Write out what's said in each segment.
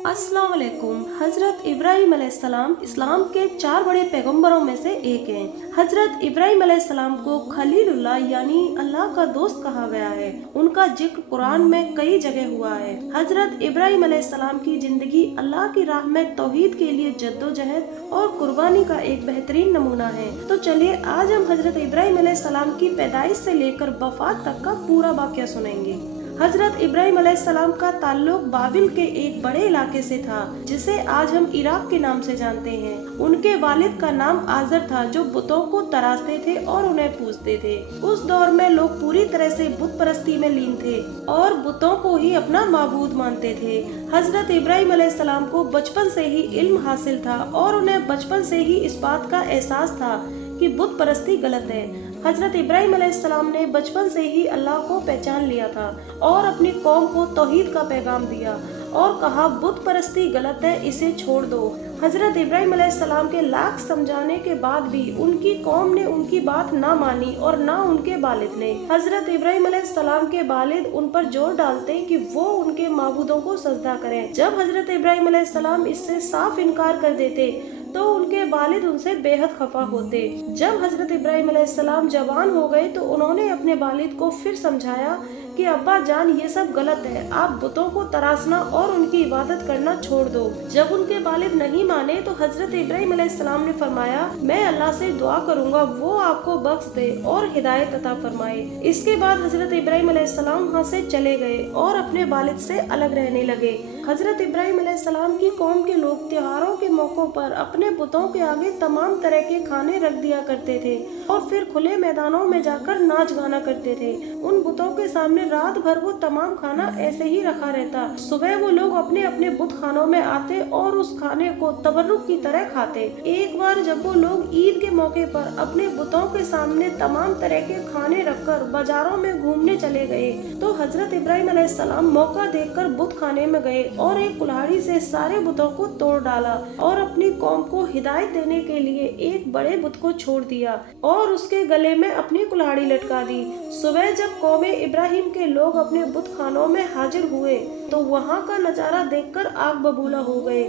अस्सलाम वालेकुम। हजरत इब्राहिम अलैहिस्सलाम इस्लाम के 4 बड़े पैगंबरों में से एक हैं। हजरत इब्राहिम अलैहिस्सलाम को खलीलुल्लाह यानी अल्लाह का दोस्त कहा गया है। उनका जिक्र कुरान में कई जगह हुआ है। हजरत इब्राहिम अलैहिस्सलाम की जिंदगी अल्लाह की राह में तौहीद के लिए जद्दोजहद और कुर्बानी का एक बेहतरीन नमूना है। तो चलिए आज हम हजरत इब्राहिम अलैहिस्सलाम की पैदाइश से लेकर वफात तक का पूरा वाक़या सुनेंगे। हजरत इब्राहिम अलैहिस्सलाम का ताल्लुक बाबिल के एक बड़े इलाके से था, जिसे आज हम इराक के नाम से जानते हैं। उनके वालिद का नाम आजर था, जो बुतों को तराशते थे और उन्हें पूजते थे। उस दौर में लोग पूरी तरह से बुत परस्ती में लीन थे और बुतों को ही अपना माबूद मानते थे। हजरत इब्राहिम अलैहिस्सलाम को बचपन से ही इल्म हासिल था और उन्हें बचपन से ही इस बात का एहसास था कि बुत परस्ती गलत है। हजरत इब्राहिम अलैहिस्सलाम ने बचपन से ही अल्लाह को पहचान लिया था और अपनी कौम को तौहीद का पैगाम दिया और कहा बुत परस्ती गलत है, इसे छोड़ दो। हजरत इब्राहिम अलैहिस्सलाम के लाख समझाने के बाद भी उनकी कौम ने उनकी बात ना मानी और ना उनके वालिद ने। हजरत इब्राहिम अलैहिस्सलाम के वालिद उन पर जोर डालते कि वो उनके माबूदों को सजदा करें। जब हजरत इब्राहिम अलैहिस्सलाम इससे साफ इनकार कर देते तो उनके वालिद उनसे बेहद खफा होते। जब हजरत इब्राहिम अलैहिस्सलाम जवान हो गए तो उन्होंने अपने वालिद को फिर समझाया कि अब्बा जान, ये सब गलत है, आप बुतों को तराशना और उनकी इबादत करना छोड़ दो। जब उनके वालिद नहीं माने तो हजरत इब्राहिम अलैहिस्सलाम ने फरमाया, मैं अल्लाह से दुआ करूंगा वो आपको बख्श दे और हिदायत अता फरमाए। इसके बाद हजरत इब्राहिम अलैहिस्सलाम वहाँ से चले गए और अपने वालिद से अलग रहने लगे। हजरत इब्राहिम अलैहिस्सलाम की कौम के लोग त्योहारों के मौकों पर अपने बुतों के आगे तमाम तरह के खाने रख दिया करते थे और फिर खुले मैदानों में जाकर नाच गाना करते थे। उन बुतों के सामने रात भर वो तमाम खाना ऐसे ही रखा रहता। सुबह वो लोग अपने अपने बुत खानों में आते और उस खाने को तबर्रुक की तरह खाते। एक बार जब वो लोग ईद के मौके पर अपने बुतों के सामने तमाम तरह के खाने रखकर बाजारों में घूमने चले गए तो हजरत इब्राहिम अलैहिस्सलाम मौका देखकर बुत खाने में गए और एक कुल्हाड़ी से सारे बुतों को तोड़ डाला और अपनी कौम को हिदायत देने के लिए एक बड़े बुत को छोड़ दिया और उसके गले में अपनी कुल्हाड़ी लटका दी। सुबह जब कौम इब्राहिम के लोग अपने बुत खानों में हाजिर हुए तो वहाँ का नजारा देखकर आग बबूला हो गए।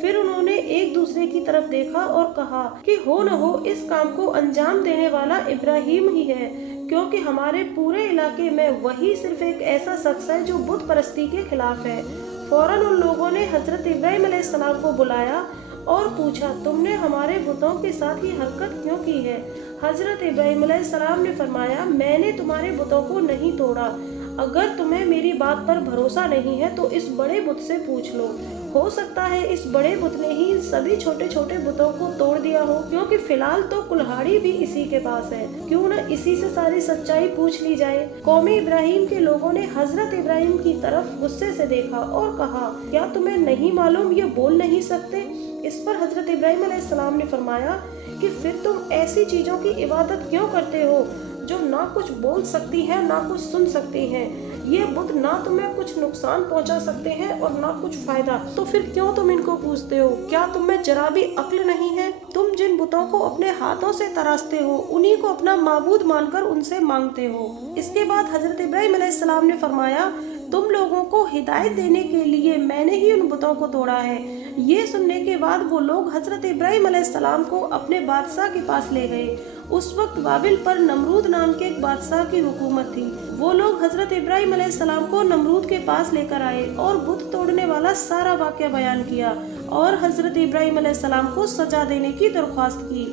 फिर उन्होंने एक दूसरे की तरफ देखा और कहा कि हो न हो इस काम को अंजाम देने वाला इब्राहिम ही है, क्योंकि हमारे पूरे इलाके में वही सिर्फ एक ऐसा शख्स है जो बुत परस्ती के खिलाफ है। फौरन उन लोगों ने हजरत इब्राहिम अलैहिस्सलाम को बुलाया और पूछा, तुमने हमारे बुतों के साथ ये हरकत क्यों की है? हजरत इब्राहिम अलैहिस्सलाम ने फरमाया, मैंने तुम्हारे बुतों को नहीं तोड़ा। अगर तुम्हें मेरी बात पर भरोसा नहीं है तो इस बड़े बुत से पूछ लो। हो सकता है इस बड़े बुत ने ही इन सभी छोटे छोटे बुतों को तोड़ दिया हो, क्योंकि फिलहाल तो कुल्हाड़ी भी इसी के पास है। क्यों न इसी से सारी सच्चाई पूछ ली जाए। कौम इब्राहिम के लोगों ने हजरत इब्राहिम की तरफ गुस्से से देखा और कहा, क्या तुम्हें नहीं मालूम ये बोल नहीं सकते? इस पर हजरत इब्राहिम अलैहिस्सलाम ने फरमाया कि फिर तुम ऐसी चीजों की इबादत क्यों करते हो जो ना कुछ बोल सकती है ना कुछ सुन सकती है? ये बुत ना तुम्हें कुछ नुकसान पहुंचा सकते हैं और ना कुछ फायदा, तो फिर क्यों तुम इनको पूजते हो? क्या तुम में जरा भी अक्ल नहीं है? तुम जिन बुतों को अपने हाथों से तराशते हो उन्हीं को अपना माबूद मानकर उनसे मांगते हो। इसके बाद हजरत इब्राहिम अलैहिस्सलाम ने फरमाया, तुम लोगों को हिदायत देने के लिए मैंने ही उन बुतों को तोड़ा है। ये सुनने के बाद वो लोग हजरत इब्राहिम अलैहिस्सलाम को अपने बादशाह के पास ले गए। उस वक्त बाबिल पर नमरूद नाम के एक बादशाह की हुकूमत थी। वो लोग हजरत इब्राहिम अलैहिस्सलाम को नमरूद के पास लेकर आए और बुत तोड़ने वाला सारा वाक़या बयान किया और हजरत इब्राहिम अलैहिस्सलाम को सजा देने की दरख्वास्त की।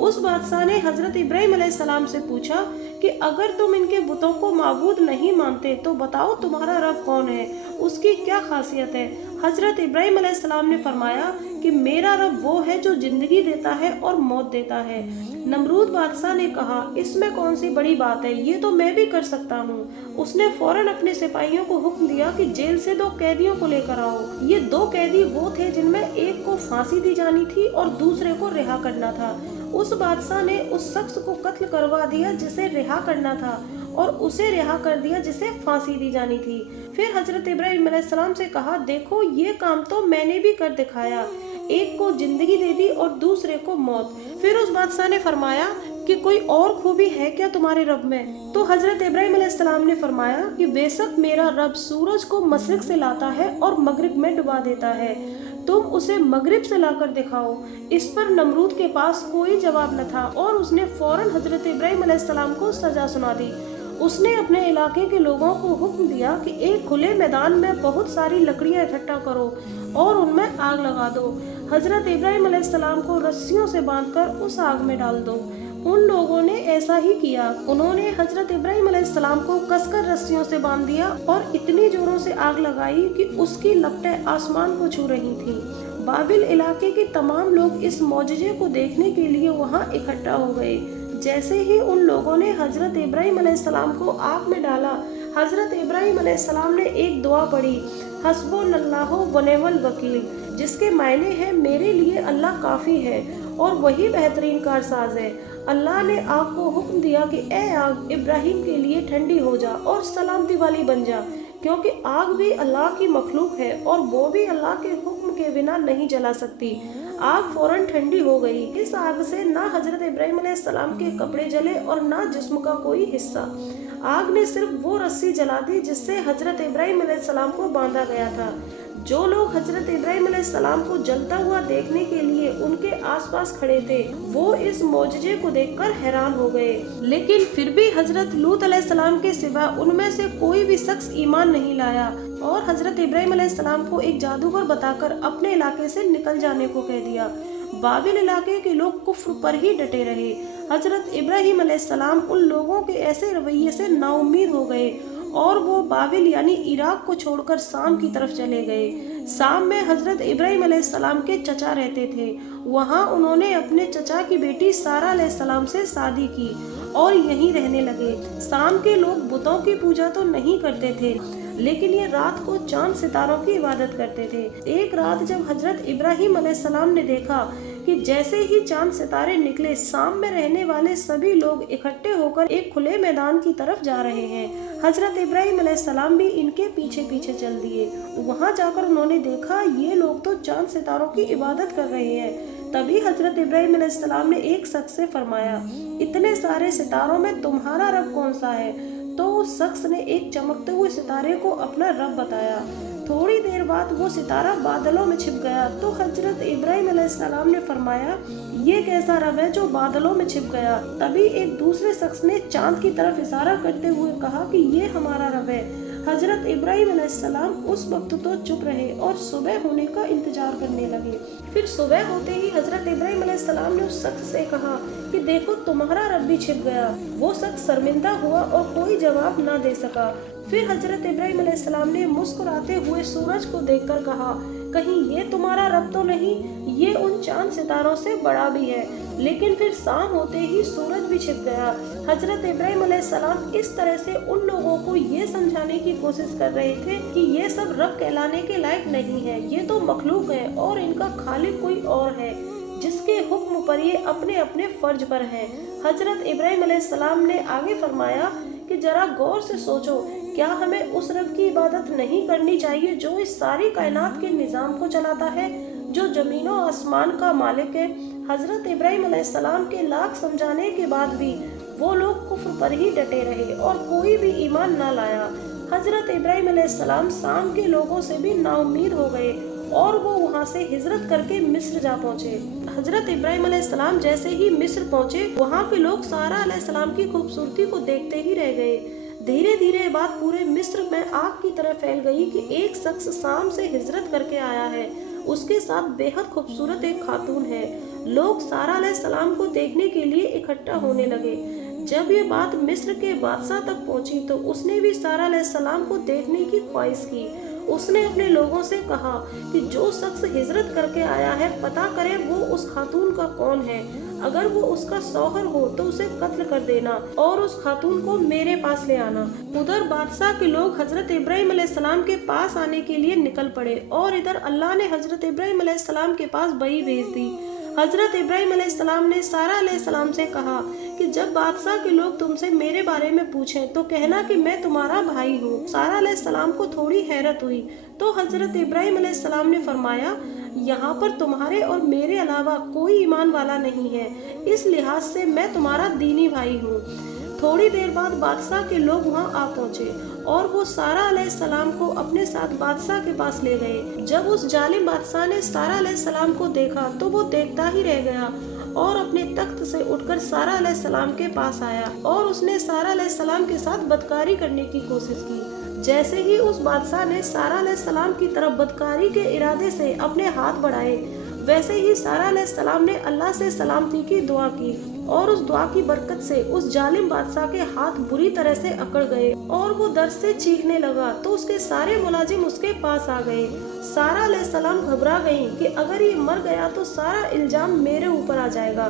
उस बादशाह ने हजरत इब्राहिम अलैहिस्सलाम से पूछा कि अगर तुम इनके बुतों को माबूद नहीं मानते तो बताओ तुम्हारा रब कौन है, उसकी क्या खासियत है? हजरत इब्राहिम अलैहिस्सलाम ने फरमाया कि मेरा रब वो है जो जिंदगी देता है और मौत देता है। नमरूद बादशाह ने कहा, इसमें कौन सी बड़ी बात है, ये तो मैं भी कर सकता हूँ। उसने फौरन अपने सिपाहियों को हुक्म दिया कि जेल से 2 कैदियों को लेकर आओ। ये 2 कैदी वो थे जिनमें एक को फांसी दी जानी थी और दूसरे को रिहा करना था। उस बादशाह ने उस शख्स को कत्ल करवा दिया जिसे रिहा करना था और उसे रिहा कर दिया जिसे फांसी दी जानी थी। फिर हजरत इब्राहिम अलैहिस्सलाम से कहा, देखो ये काम तो मैंने भी कर दिखाया, एक को जिंदगी दे दी और दूसरे को मौत। फिर उस बादशाह ने फरमाया कि कि कोई और खूबी है क्या तुम्हारे रब में? तो हजरत इब्राहिम अलैहिस्सलाम ने फरमाया कि बेशक मेरा रब सूरज को मशरिक से लाता है और मगरिब में डुबा देता है, तुम उसे मगरिब से लाकर दिखाओ। इस पर नमरूद के पास कोई जवाब न था और उसने फौरन हजरत इब्राहिम अलैहिस्सलाम को सजा सुना दी। उसने अपने इलाके के लोगों को हुक्म दिया कि एक खुले मैदान में बहुत सारी लकड़ियां इकट्ठा करो और उनमें आग लगा दो। हजरत इब्राहिम अलैहिस्सलाम को रस्सियों से बांधकर उस आग में डाल दो। उन लोगों ने ऐसा ही किया। उन्होंने हजरत इब्राहिम अलैहिस्सलाम को कसकर रस्सियों से बांध दिया और इतनी जोरों से आग लगाई कि उसकी लपटें आसमान को छू रही थीं। बाबिल इलाके के तमाम लोग इस मौजज़े को देखने के लिए वहां इकट्ठा हो गए। जैसे ही उन लोगों ने हजरत इब्राहिम अलैहिस्सलाम को आग में डाला, हजरत इब्राहिम अलैहिस्सलाम ने एक दुआ पढ़ी, हस्बुनल्लाहु व निअमल वकील, जिसके मायने हैं मेरे लिए अल्लाह काफ़ी है और वही बेहतरीन कारसाज है। अल्लाह ने आग को हुक्म दिया कि ए आग, इब्राहिम के लिए ठंडी हो जा और सलामती वाली बन जा, क्योंकि आग भी अल्लाह की मखलूक है और वो भी अल्लाह के हुक्म के बिना नहीं जला सकती। आग फौरन ठंडी हो गई। इस आग से ना हजरत इब्राहिम अलैहिस्सलाम के कपड़े जले और ना जिस्म का कोई हिस्सा। आग ने सिर्फ वो रस्सी जला दी जिससे हजरत इब्राहिम अलैहिस्सलाम को बांधा गया था। जो लोग हजरत इब्राहिम अलैहिस्सलाम को जलता हुआ देखने के लिए उनके आसपास खड़े थे, वो इस मौजज़े को देखकर हैरान हो गए। लेकिन फिर भी हजरत लूत अलैहिस्सलाम के सिवा उनमें से कोई भी शख्स ईमान नहीं लाया और हजरत इब्राहिम अलैहिस्सलाम को एक जादूगर बताकर अपने इलाके से निकल जाने को कह दिया। बाबिल इलाके के लोग कुफ्र पर ही डटे रहे। हजरत इब्राहिम अलैहिस्सलाम उन लोगों के ऐसे रवैये से नाउम्मीद हो गए और वो बाबिल यानी इराक को छोड़कर शाम की तरफ चले गए। शाम में हजरत इब्राहिम अलैहिस्सलाम के चचा रहते थे। वहाँ उन्होंने अपने चचा की बेटी सारा अलैहिस्सलाम से शादी की और यहीं रहने लगे। शाम के लोग बुतों की पूजा तो नहीं करते थे, लेकिन ये रात को चांद सितारों की इबादत करते थे। एक रात जब हजरत इब्राहिम अलैहिस्सलाम ने देखा कि जैसे ही चांद सितारे निकले, शाम में रहने वाले सभी लोग इकट्ठे होकर एक खुले मैदान की तरफ जा रहे हैं। हजरत इब्राहिम अलैहिस्सलाम भी इनके पीछे पीछे चल दिए। वहां जाकर उन्होंने देखा ये लोग तो चांद सितारों की इबादत कर रहे हैं। तभी हजरत इब्राहिम अलैहिस्सलाम ने एक शख्स से फरमाया, इतने सारे सितारों में तुम्हारा रब कौन सा है? तो उस शख्स ने एक चमकते हुए सितारे को अपना रब बताया। थोड़ी देर बाद वो सितारा बादलों में छिप गया। तो हजरत इब्राहिम अलैहिस्सलाम ने फरमाया, ये कैसा रब है जो बादलों में छिप गया? तभी एक दूसरे शख्स ने चांद की तरफ इशारा करते हुए कहा कि ये हमारा रब है। हजरत इब्राहिम अलैहिस्सलाम उस वक्त तो चुप रहे और सुबह होने का इंतजार करने लगे। फिर सुबह होते ही हजरत इब्राहिम अलैहिस्सलाम ने उस शख्स से कहा कि देखो तुम्हारा रब भी छिप गया। वो शख्स शर्मिंदा हुआ और कोई जवाब ना दे सका। फिर हजरत इब्राहिम अलैहिस्सलाम ने मुस्कुराते हुए सूरज को देखकर कहा, कहीं ये तुम्हारा रब तो नहीं? ये उन चांद सितारों से बड़ा भी है। लेकिन फिर शाम होते ही सूरज भी छिप गया। हजरत इब्राहिम अलैहिस्सलाम इस तरह से उन लोगों को ये समझाने की कोशिश कर रहे थे कि ये सब रब कहलाने के लायक नहीं है, ये तो मखलूक है और इनका खालिक कोई और है जिसके हुक्म पर ये अपने अपने फर्ज पर है। हजरत इब्राहिम अलैहिस्सलाम ने आगे फरमाया कि जरा गौर से सोचो, क्या हमें उस रब की इबादत नहीं करनी चाहिए जो इस सारी कायनात के निजाम को चलाता है, जो जमीनों आसमान का मालिक है? हजरत इब्राहिम अलैहिस्सलाम के लाख समझाने के बाद भी वो लोग कुफ्र पर ही डटे रहे और कोई भी ईमान ना लाया। हजरत इब्राहिम अलैहिस्सलाम शाम के लोगों से भी नाउम्मीद हो गए और वो वहाँ से हिजरत करके मिस्र जा पहुँचे। हजरत इब्राहिम अलैहिस्सलाम जैसे ही मिस्र पहुँचे, वहाँ के लोग सारा अलैहिस्सलाम की खूबसूरती को देखते ही रह गए। धीरे धीरे बात पूरे मिस्र में आग की तरह फैल गई कि एक शख्स शाम से हिजरत करके आया है, उसके साथ बेहद खूबसूरत एक खातून है। लोग सारा अलैहिस्सलाम को देखने के लिए इकट्ठा होने लगे। जब ये बात मिस्र के बादशाह तक पहुंची तो उसने भी सारा अलैहिस्सलाम को देखने की ख्वाहिश की। उसने अपने लोगों से कहा कि जो शख्स हिजरत करके आया है पता करे वो उस खातून का कौन है। अगर वो उसका शौहर हो तो उसे कत्ल कर देना और उस खातून को मेरे पास ले आना। उधर बादशाह के लोग हजरत इब्राहिम अलैहिस्सलाम के पास आने के लिए निकल पड़े और इधर अल्लाह ने हजरत इब्राहिम अलैहिस्सलाम के पास बही भेज दी। हजरत इब्राहिम अलैहिस्सलाम ने सारा अलैहिस्सलाम से कहा कि जब बादशाह के लोग तुमसे मेरे बारे में पूछें तो कहना कि मैं तुम्हारा भाई हूँ। सारा अलैहिस्सलाम को थोड़ी हैरत हुई तो हजरत इब्राहिम अलैहिस्सलाम ने फरमाया, यहाँ पर तुम्हारे और मेरे अलावा कोई ईमान वाला नहीं है, इस लिहाज से मैं तुम्हारा दीनी भाई हूँ। थोड़ी देर बाद बादशाह के लोग वहाँ आ पहुँचे और वो सारा अलैहिस्सलाम को अपने साथ बादशाह के पास ले गए। जब उस जालिम बादशाह ने सारा अलैहिस्सलाम को देखा तो वो देखता ही रह गया और अपने तख्त से उठकर सारा अलैहिस्सलाम के पास आया और उसने सारा अलैहिस्सलाम के साथ बदकारी करने की कोशिश की। जैसे ही उस बादशाह ने सारा अलैहिस्सलाम की तरफ बदकारी के इरादे से अपने हाथ बढ़ाए, वैसे ही सारा अलैहिस्सलाम ने अल्लाह से सलामती की दुआ की और उस दुआ की बरकत से उस जालिम बादशाह के हाथ बुरी तरह से अकड़ गए और वो दर्द से चीखने लगा। तो उसके सारे मुलाजिम उसके पास आ गए। सारा अलैहिस्सलाम घबरा गई कि अगर ये मर गया तो सारा इल्जाम मेरे ऊपर आ जाएगा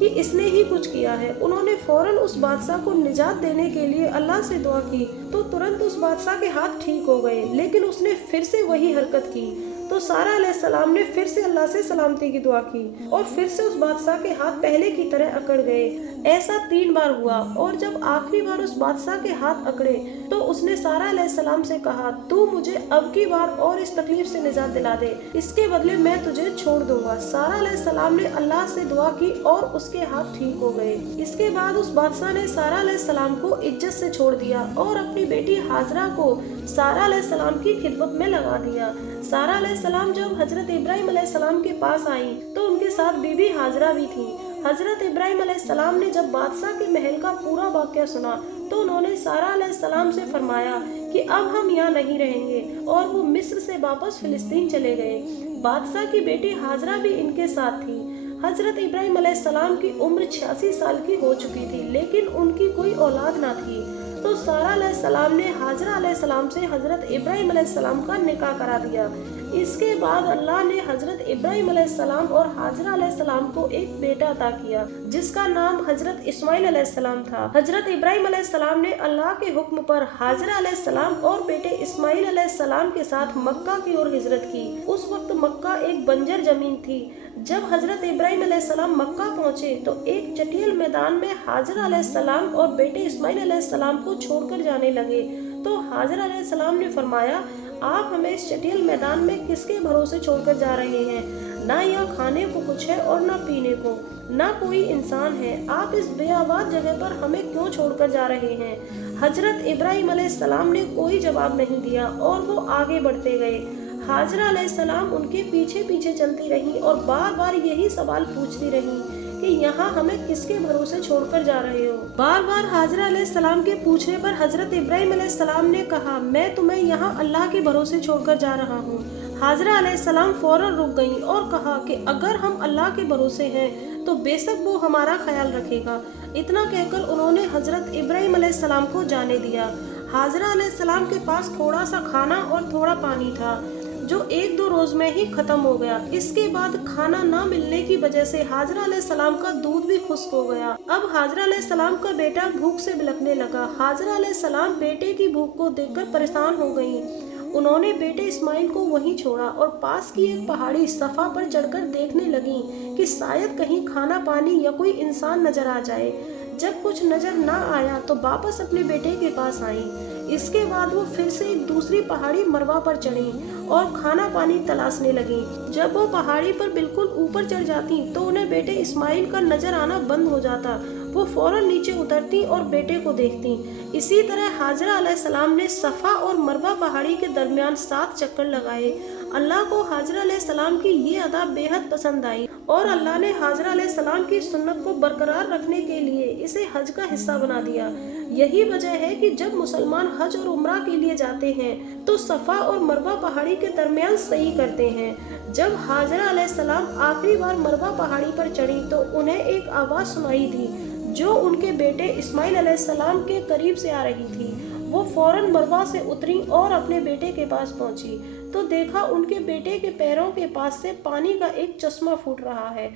कि इसने ही कुछ किया है। उन्होंने फौरन उस बादशाह को निजात देने के लिए अल्लाह से दुआ की तो तुरंत उस बादशाह के हाथ ठीक हो गए, लेकिन उसने फिर से वही हरकत की। तो सारा अलैहिस्सलाम ने फिर से अल्लाह से सलामती की दुआ की और फिर से उस बादशाह के हाथ पहले की तरह अकड़ गए। ऐसा 3 बार हुआ और जब आखिरी बार उस बादशाह के हाथ अकड़े तो उसने सारा अलैहिस्सलाम से कहा, तू मुझे अब की बार और इस तकलीफ से निजात दिला दे, इसके बदले मैं तुझे छोड़ दूंगा। सारा अलैहिस्सलाम ने अल्लाह से दुआ की और उसके हाथ ठीक हो गए। इसके बाद उस बादशाह ने सारा अलैहिस्सलाम को इज्जत से छोड़ दिया और अपनी बेटी हाजरा को सारा अलैहिस्सलाम की खिदमत में लगा दिया। सारा अलैहिस्सलाम जब हजरत इब्राहिम अलैहिस्सलाम के पास आई तो उनके साथ बीबी हाजरा भी थी। हजरत इब्राहिम अलैहिस्सलाम ने जब बादशाह के महल का पूरा वाक़या सुना तो उन्होंने सारा अलैहिस्सलाम से फरमाया कि अब हम यहाँ नहीं रहेंगे और वो मिस्र से वापस फिलिस्तीन चले गए। बादशाह की बेटी हाजरा भी इनके साथ थी। हजरत इब्राहिम अलैहिस्सलाम की उम्र 86 साल की हो चुकी थी, लेकिन उनकी कोई औलाद ना थी। तो सारा अलैहिस्सलाम ने हाजरा अलैहिस्सलाम से हजरत इब्राहिम अलैहिस्सलाम का निकाह करा दिया। इसके बाद अल्लाह ने हजरत इब्राहिम अलैहिस्सलाम और हाजरा अलैहिस्सलाम को एक बेटा अता किया जिसका नाम हजरत इस्माइल अलैहिस्सलाम था। हजरत इब्राहिम अलैहिस्सलाम ने अल्लाह के हुक्म पर हाजरा अलैहिस्सलाम और बेटे इस्माइल अलैहिस्सलाम के साथ मक्का की ओर हिजरत की। उस वक्त मक्का एक बंजर जमीन थी। जब हजरत इब्राहिम अलैहिस्सलाम मक्का पहुँचे तो एक चटियल मैदान में हाजरा अलैहिस्सलाम और बेटे इस्माइल अलैहिस्सलाम को छोड़कर जाने लगे। तो हाजरा अलैहिस्सलाम ने फरमाया, आप हमें इस चटियल मैदान में किसके भरोसे छोड़कर जा रहे हैं? ना यहाँ खाने को कुछ है और ना पीने को, ना कोई इंसान है। आप इस बेआबाद जगह पर हमें क्यों छोड़कर जा रहे हैं? हजरत इब्राहिम अलैहिस्सलाम ने कोई जवाब नहीं दिया और वो आगे बढ़ते गए। हाजरा अलैहिस्सलाम उनके पीछे पीछे चलती रही और बार बार यही सवाल पूछती रही कि यहाँ हमें किसके भरोसे छोड़कर जा रहे हो। बार बार हाजरा अलैहिस्सलाम के पूछने पर हजरत इब्राहिम अलैहिस्सलाम ने कहा, मैं तुम्हें यहाँ अल्लाह के भरोसे छोड़कर जा रहा हूँ। हाजरा अलैहिस्सलाम फौरन रुक गईं और कहा कि अगर हम अल्लाह के भरोसे हैं तो बेशक वो हमारा ख्याल रखेगा। इतना कहकर उन्होंने हजरत इब्राहिम अलैहिस्सलाम को जाने दिया। हाजरा अलैहिस्सलाम के पास थोड़ा सा खाना और थोड़ा पानी था जो 1-2 रोज में ही खत्म हो गया। इसके बाद खाना न मिलने की वजह से हाजरा अलैहिस्सलाम का दूध भी खुश्क हो गया। अब हाजरा अलैहिस्सलाम का बेटा भूख से बिलखने लगा। हाजरा अलैहिस्सलाम बेटे की भूख को देखकर परेशान हो गईं। उन्होंने बेटे इस्माइल को वहीं छोड़ा और पास की एक पहाड़ी सफा पर चढ़कर देखने लगी कि शायद कहीं खाना पानी या कोई इंसान नजर आ जाए। जब कुछ नजर ना आया तो वापस अपने बेटे के पास आई। इसके बाद वो फिर से एक दूसरी पहाड़ी मरवा पर चढ़ी और खाना पानी तलाशने लगी। जब वो पहाड़ी पर बिल्कुल ऊपर चढ़ जाती तो उन्हें बेटे इस्माइल का नजर आना बंद हो जाता। वो फौरन नीचे उतरती और बेटे को देखती। इसी तरह हाजरा अलैहिस्सलाम ने सफा और मरवा पहाड़ी के दरमियान 7 चक्कर लगाए। अल्लाह को हाजरा अलैहिस्सलाम की ये अदा बेहद पसंद आई और अल्लाह ने हाजरा अलैहिस्सलाम की सुन्नत को बरकरार रखने के लिए इसे हज का हिस्सा बना दिया। यही वजह है कि जब मुसलमान हज और उम्रा के लिए जाते हैं तो सफा और मरवा पहाड़ी के दरमियान सही करते हैं। जब हाजरा अलैहिस्सलाम आखिरी बार मरवा पहाड़ी पर चढ़ी तो उन्हें एक आवाज सुनाई दी जो उनके बेटे इस्माइल अलैहिस्सलाम के करीब से आ रही थी। वो फौरन मरवा से उतरी और अपने बेटे के पास पहुंची तो देखा उनके बेटे के पैरों के पास से पानी का एक चश्मा फूट रहा है।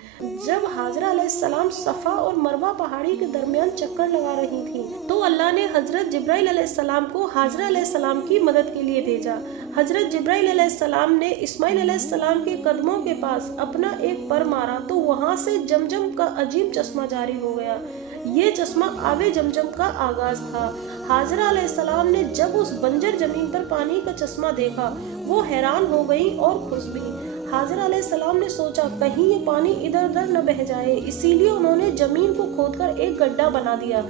जब हाजरा अलैहिस्सलाम सफा और मरवा पहाड़ी के दरमियान चक्कर लगा रही थी तो अल्लाह ने हजरत जिब्राइल अलैहिस्सलाम को हाजरा अलैहिस्सलाम की मदद के लिए भेजा। हजरत जिब्राइल अलैहिस्सलाम ने इस्माइल अलैहिस्सलाम के कदमों के पास अपना एक पर मारा तो वहाँ से जमजम का अजीब चश्मा जारी हो गया। ये चश्मा आवे जमजम का आगाज था। हाजरा अलैहिस्सलाम ने जब उस बंजर जमीन पर पानी का चश्मा देखा वो हैरान हो गई और खुश भी। हाजरा अलैहिस्सलाम ने सोचा कहीं ये पानी इधर उधर न बह जाए, इसीलिए उन्होंने जमीन को खोदकर एक गड्ढा बना दिया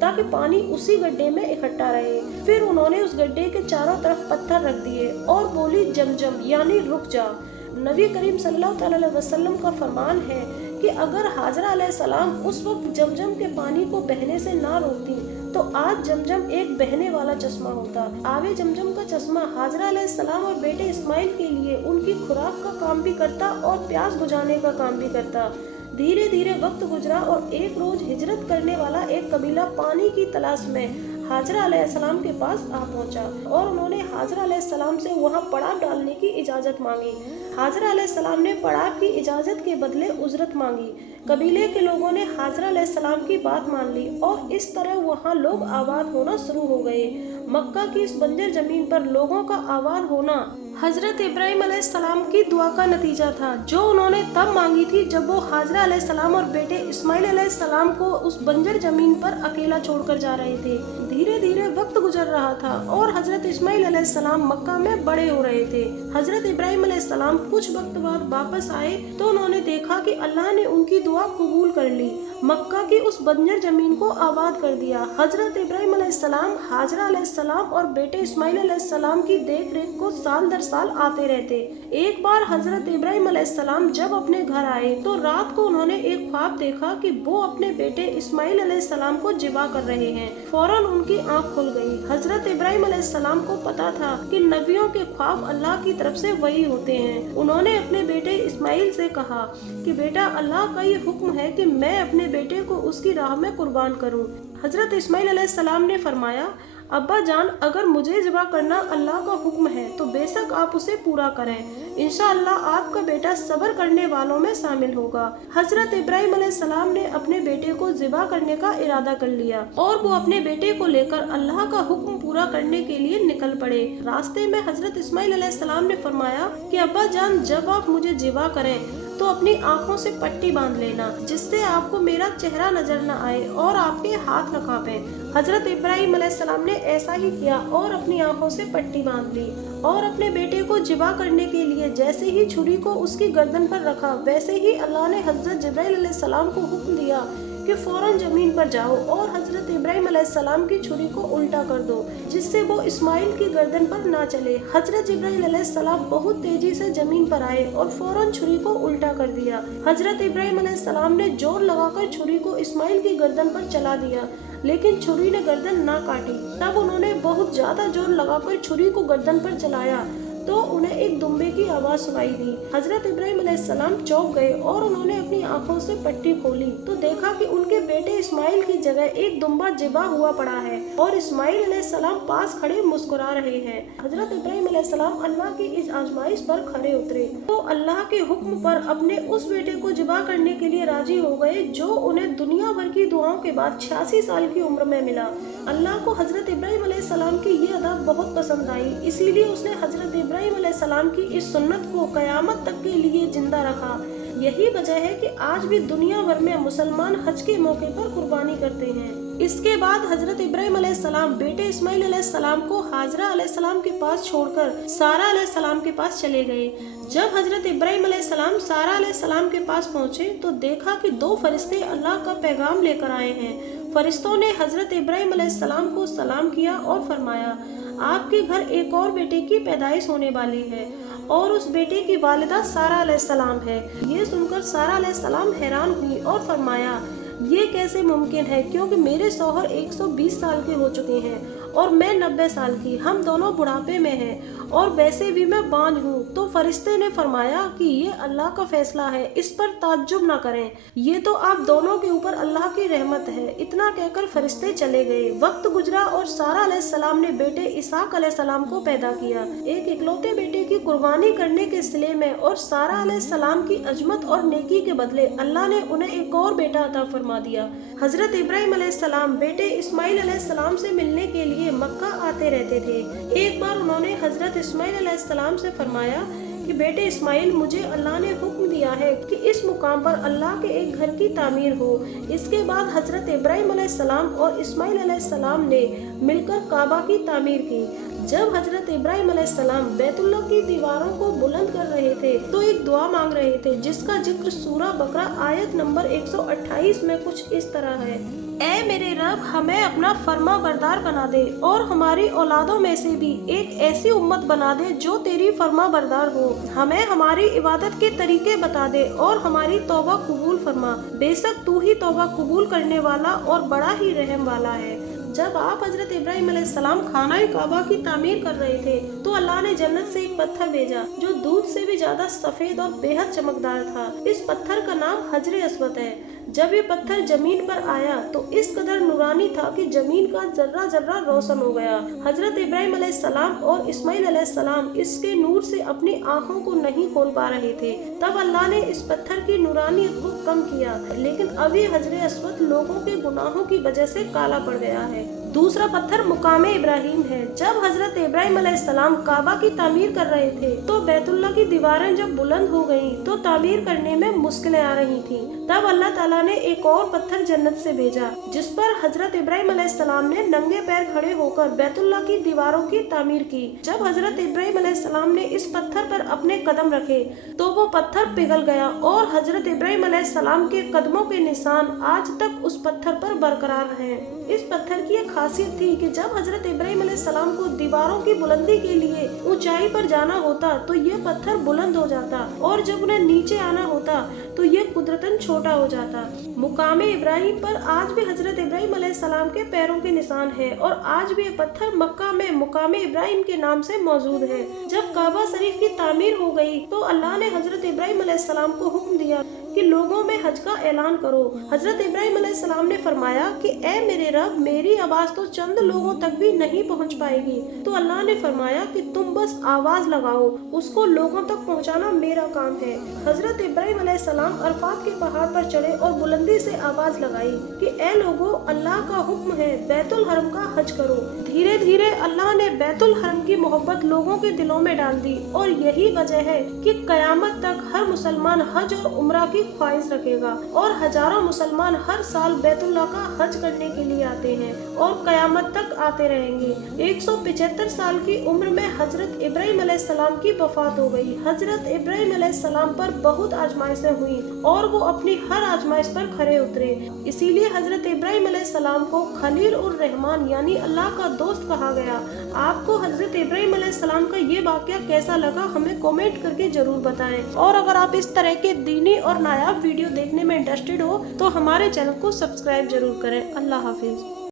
ताकि पानी उसी गड्ढे में इकट्ठा रहे। फिर उन्होंने उस गड्ढे के चारों तरफ पत्थर रख दिए और बोली जमजम यानी रुक जा। नबी करीम सल्लल्लाहु अलैहि वसल्लम का फरमान है कि अगर हाजरा अलैहिस्सलाम उस वक्त जमजम के पानी को बहने से ना रोकती तो आज जमजम एक बहने वाला चश्मा होता। आवे जमजम का चश्मा हाजरा अलैहिस्सलाम और बेटे इस्माइल के लिए उनकी खुराक का काम भी करता और प्यास बुझाने का काम भी करता। धीरे धीरे वक्त गुजरा और एक रोज हिजरत करने वाला एक कबीला पानी की तलाश में हाजरा अलैहिस्सलाम के पास आ पहुंचा और उन्होंने हाजरा अलैहिस्सलाम से वहां पड़ाव डालने की इजाजत मांगी। हाजरा अलैहिस्सलाम ने पड़ाव की इजाजत के बदले उजरत मांगी। कबीले के लोगों ने हाजरा अलैहिस्सलाम की बात मान ली और इस तरह वहां लोग आबाद होना शुरू हो गए। मक्का की इस बंजर जमीन पर लोगों का आबाद होना हजरत इब्राहिम अलैहिस्सलाम की दुआ का नतीजा था, जो उन्होंने तब मांगी थी जब वो हाजरा अलैहिस्सलाम और बेटे इस्माइल अलैहिस्सलाम को उस बंजर जमीन पर अकेला छोड़कर जा रहे थे। धीरे धीरे वक्त गुजर रहा था और हजरत इस्माइल अलैहिस्सलाम मक्का में बड़े हो रहे थे। हजरत इब्राहिम अलैहिस्सलाम कुछ वक्त बाद वापस आए तो उन्होंने देखा कि अल्लाह ने उनकी दुआ कबूल कर ली, मक्का की उस बंजर जमीन को आबाद कर दिया। हजरत इब्राहिम अलैहिस्सलाम हाजरा अलैहिस्सलाम और बेटे इस्माइल अलैहिस्सलाम की देख रेख को साल दर साल आते रहते। एक बार हजरत इब्राहिम अलैहिस्सलाम जब अपने घर आए तो रात को उन्होंने एक ख्वाब देखा कि वो अपने बेटे इस्माइल अलैहिस्सलाम को जिबा कर रहे हैं। फौरन उनकी आंख खुल गई। हजरत इब्राहिम अलैहिस्सलाम को पता था कि नबियों के ख्वाब अल्लाह की तरफ से वही होते हैं। उन्होंने अपने बेटे इस्माइल से कहा कि बेटा, अल्लाह का ये हुक्म है कि मैं अपने बेटे को उसकी राह में कुर्बान करूं। हजरत इस्माइल अलैहिस्सलाम ने फरमाया, अब्बा जान, अगर मुझे ज़िबा करना अल्लाह का हुक्म है तो बेशक आप उसे पूरा करें। इंशाअल्लाह आपका बेटा सब्र करने वालों में शामिल होगा। हजरत इब्राहिम अलैहिस्सलाम ने अपने बेटे को ज़िबा करने का इरादा कर लिया और वो अपने बेटे को लेकर अल्लाह का हुक्म पूरा करने के लिए निकल पड़े। रास्ते में हजरत इस्माइल अलैहिस्सलाम ने फरमाया कि अब्बा जान, जब आप मुझे ज़िबा करें तो अपनी आँखों से पट्टी बांध लेना जिससे आपको मेरा चेहरा नजर न आए और आपके हाथ न कांपे। हजरत इब्राहिम अलैहिस्सलाम ने ऐसा ही किया और अपनी आँखों से पट्टी बांध ली और अपने बेटे को जिबा करने के लिए जैसे ही छुरी को उसकी गर्दन पर रखा, वैसे ही अल्लाह ने हजरत जिब्राइल अलैहिस्सलाम को हुक्म दिया कि फौरन जमीन पर जाओ और हजरत इब्राहिम अलैहिस्सलाम की छुरी को उल्टा कर दो जिससे वो इस्माइल की गर्दन पर ना चले। हजरत जिब्राइल अलैहिस्सलाम बहुत तेजी से जमीन पर आए और फौरन छुरी को उल्टा कर दिया। हजरत इब्राहिम अलैहिस्सलाम ने जोर लगाकर छुरी को इस्माइल की गर्दन पर चला दिया, लेकिन छुरी ने गर्दन ना काटी। तब उन्होंने बहुत ज्यादा जोर लगाकर छुरी को गर्दन पर चलाया तो उन्हें एक दुम्बे की आवाज सुनाई दी। हजरत इब्राहिम अलैहिस्सलाम चौंक गए और उन्होंने अपनी आंखों से पट्टी खोली तो देखा कि उनके बेटे इस्माइल की जगह एक दुम्बा जिबा हुआ पड़ा है और इस्माइल अलैहिस्सलाम पास खड़े मुस्कुरा रहे हैं। हजरत इब्राहिम अलैहिस्सलाम अल्लाह की इस आजमाइश पर खड़े उतरे तो अल्लाह के हुक्म पर अपने उस बेटे को जिबा करने के लिए राजी हो गए जो उन्हें दुनिया भर की दुआओं के बाद 86 साल की उम्र में मिला। अल्लाह को हजरत इब्राहिम अलैहिस्सलाम की ये अदा बहुत पसंद आई, इसीलिए उसने हजरत इब्राहिम अलैहिस्सलाम की इस सुन्नत को कयामत तक के लिए जिंदा रखा। यही वजह है कि आज भी दुनिया भर में मुसलमान हज के मौके पर कुर्बानी करते हैं। इसके बाद हजरत इब्राहिम अलैहिस्सलाम बेटे इस्माइल अलैहिस्सलाम को हाजरा अलैहिस्सलाम के पास छोड़कर सारा अलैहिस्सलाम के पास चले गए। जब हजरत इब्राहिम अलैहिस्सलाम सारा अलैहिस्सलाम के पास पहुँचे तो देखा कि 2 फरिश्ते अल्लाह का पैगाम लेकर आए हैं। फरिश्तों ने हजरत इब्राहिम अलैहिस्सलाम को सलाम किया और फरमाया, आपके घर एक और बेटे की पैदाइश होने वाली है और उस बेटे की वालिदा सारा अलैहिस्सलाम है। ये सुनकर सारा अलैहिस्सलाम हैरान हुई और फरमाया, ये कैसे मुमकिन है, क्योंकि मेरे शौहर 120 साल के हो चुके हैं और मैं 90 साल की, हम दोनों बुढ़ापे में हैं और वैसे भी मैं बांझ हूँ। तो फरिश्ते ने फरमाया कि ये अल्लाह का फैसला है, इस पर ताज्जुब ना करें, ये तो आप दोनों के ऊपर अल्लाह की रहमत है। इतना कहकर फरिश्ते चले गए। वक्त गुजरा और सारा अलैहिस्सलाम ने बेटे इसाक अलैहिस्सलाम को पैदा किया। एक इकलौते बेटे की कुर्बानी करने के सिले में और सारा अलैहिस्सलाम की अजमत और नेकी के बदले अल्लाह ने उन्हें एक और बेटा अता फरमा दिया। हजरत इब्राहिम अलैहिस्सलाम बेटे इस्माइल अलैहिस्सलाम से मिलने के लिए मक्का आते रहते थे। एक बार उन्होंने हजरत इस्माइल अलैहिस्सलाम से फरमाया कि बेटे इस्माइल, मुझे अल्लाह ने हुक्म दिया है कि इस मुकाम पर अल्लाह के एक घर की तामीर हो। इसके बाद हजरत इब्राहिम अलैहिस्सलाम और इस्माइल अलैहिस्सलाम ने मिलकर काबा की तामीर की। जब हजरत इब्राहिम अलैहिस्सलाम बैतुल्लाह की दीवारों को बुलंद कर रहे थे तो एक दुआ मांग रहे थे, जिसका जिक्र सूरा बकरा आयत नंबर 128 में कुछ इस तरह है। ऐ मेरे रब, हमें अपना फर्मा बरदार बना दे और हमारी औलादों में से भी एक ऐसी उम्मत बना दे जो तेरी फर्मा बरदार हो। हमें हमारी इबादत के तरीके बता दे और हमारी तौबा कबूल फरमा। बेशक तू ही तौबा कबूल करने वाला और बड़ा ही रहम वाला है। जब आप हजरत इब्राहिम अलैहिस्सलाम खाना काबा की तामीर कर रहे थे तो अल्लाह ने जन्नत से एक पत्थर भेजा जो दूध से भी ज्यादा सफेद और बेहद चमकदार था। इस पत्थर का नाम हजर अस्वद है। जब ये पत्थर जमीन पर आया तो इस कदर नूरानी था कि जमीन का जर्रा जर्रा रोशन हो गया। हजरत इब्राहिम अलैहिस्सलाम और इस्माइल अलैहिस्सलाम इसके नूर से अपनी आंखों को नहीं खोल पा रहे थे। तब अल्लाह ने इस पत्थर की नूरानियत को कम किया, लेकिन अब ये हजर अस्वद लोगों के गुनाहों की वजह से काला पड़ गया है। दूसरा पत्थर मुकामे इब्राहिम है। जब हजरत इब्राहिम अलैहिस्सलाम काबा की तामीर कर रहे थे तो बैतुल्लाह की दीवारें जब बुलंद हो गईं तो तामीर करने में मुश्किलें आ रही थीं। तब अल्लाह ताला ने एक और पत्थर जन्नत से भेजा, जिस पर हजरत इब्राहिम अलैहिस्सलाम ने नंगे पैर खड़े होकर बैतुल्लाह की दीवारों की तामीर की। जब हजरत इब्राहिम अलैहिस्सलाम ने इस पत्थर पर अपने कदम रखे तो वो पत्थर पिघल गया और हजरत इब्राहिम अलैहिस्सलाम के कदमों के निशान आज तक उस पत्थर पर बरकरार हैं। इस पत्थर की एक खासियत थी कि जब हजरत इब्राहिम अलैहिस्सलाम को दीवारों की बुलंदी के लिए ऊंचाई पर जाना होता तो ये पत्थर बुलंद हो जाता और जब उन्हें नीचे आना होता तो ये कुदरतन छोटा हो जाता। मुकामे इब्राहिम पर आज भी हजरत इब्राहिम अलैहिस्सलाम के पैरों के निशान है और आज भी ये पत्थर मक्का में मुकामे इब्राहिम के नाम से मौजूद है। जब काबा शरीफ की तामीर हो गई तो अल्लाह ने हजरत इब्राहिम अलैहिस्सलाम को हुक्म दिया कि लोगों में हज का ऐलान करो। हजरत इब्राहिम अलैहिस्सलाम ने फरमाया कि ऐ मेरे रब, मेरी आवाज तो चंद लोगों तक भी नहीं पहुंच पाएगी। तो अल्लाह ने फरमाया कि तुम बस आवाज लगाओ, उसको लोगों तक पहुंचाना मेरा काम है। हजरत इब्राहिम अलैहिस्सलाम अरफात के पहाड़ पर चढ़े और बुलंदी से आवाज लगाई कि ऐ लोगों, अल्लाह का हुक्म है, बैतुल हरम का हज करो। धीरे धीरे अल्लाह ने बैतुल हरम की मोहब्बत लोगों के दिलों में डाल दी और यही वजह है कि कयामत तक हर मुसलमान हज और उम्रा की ख्वाहिश रखेगा और हजारों मुसलमान हर साल बैतुल्लाह का हज करने के लिए आते हैं और कयामत तक आते रहेंगे। 175 साल की उम्र में हजरत इब्राहिम अलैहिस्सलाम की वफात हो गई। हजरत इब्राहिम अलैहिस्सलाम पर बहुत आजमाइशें हुई और वो अपनी हर आजमाइश पर खरे उतरे। इसीलिए हजरत इब्राहिम अलैहिस्सलाम को खलील उर रहमान यानी अल्लाह का दोस्त कहा गया। आपको हजरत इब्राहिम अलैहिस्सलाम का ये वाकया कैसा लगा हमें कमेंट करके जरूर बताएं। और अगर आप इस तरह के दीनी और नायाब वीडियो देखने में इंटरेस्टेड हो तो हमारे चैनल को सब्सक्राइब जरूर करें। अल्लाह हाफिज।